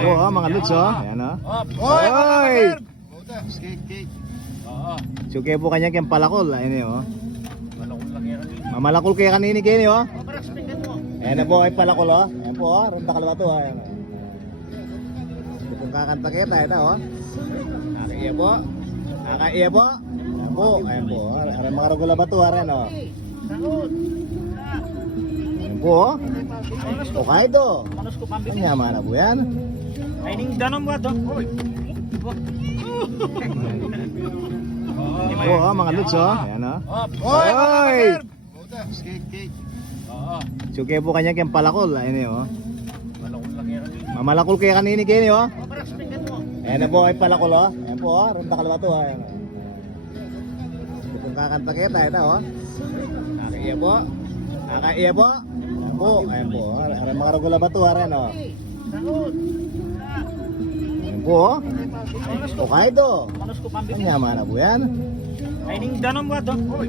Oo, mga lods, oh. Ayan, oh. Oy! Oy! Skate. Suke po kanya kayang palakol. Ayan, oh. Mamalakol kaya kanini kayo, oh. Ayan na po ay palakol, oh. Ayan po, oh. Runta kalwa to, ayan, oh. Kung kakanta kita, ito, oh. Nakaiya po. Nakaiya po. Ayan po, ayan po. Ayan mga ragula ba to, ayan, oh. Ayan po, oh. Hokkaido. Kanya na po yan. Ay ning danom ba to? Oy. Oo, mga lods, oh. Ayan, oh. Oy! Oy! Skate. Suke po kanya kayang palakol. Ayan, oh. Mamalakol kaya kanini kayo, oh. Ayan na po ay palakol, oh. Ayan po, oh. Runta kalwa to, ayan, oh. Kung kakanta kita, ito, oh. Nakaiya po. Nakaiya po. Ayan po, ayan po. Ayan mga ragula ba to, ayan, oh. Ayan po, oh. Hokkaido. Kanya na po yan. Ay ning danom ba to? Oy.